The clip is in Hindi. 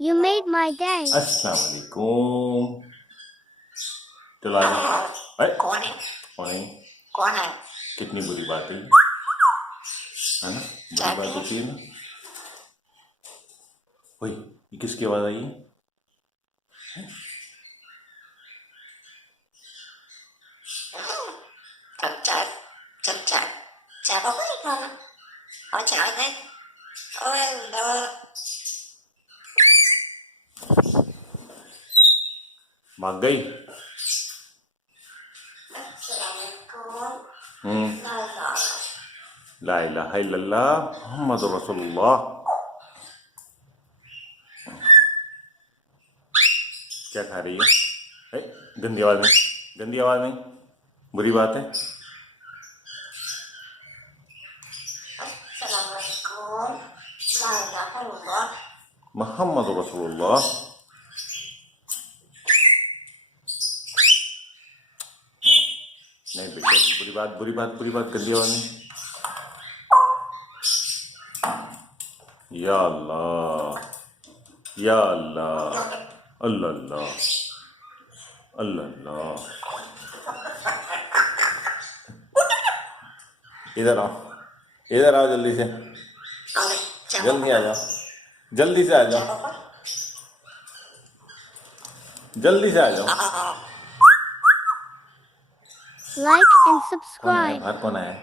You made my day. अस्सलाम वालेकुम। चलो आगे। कौन है? कौन है? कितनी बुरी बात है ना? बुरी बात होती है ना। वही ये किसकी आवाज आई है? चाय có mấy con hỏi चाय đấy. Ôi trời. भाग गई। ला इलाहा इल्लल्लाह मुहम्मदुर रसूलुल्लाह। क्या खा रही है? गंदी आवाज नहीं, गंदी आवाज नहीं, बुरी बात है। मुहम्मदुर रसूलुल्लाह। नहीं बेटे, बुरी बात, बुरी बात, बुरी बात, गंदी आवाज नहीं। या अल्लाह, या अल्लाह, अल्लाह अल्लाह, अल्लाह अल्लाह। इधर आओ, इधर आओ, जल्दी से, जल्दी आ जाओ, जल्दी से आ जाओ, जल्दी से आ जाओ। Like and कौन आया? subscribe. बाहर कौन आया?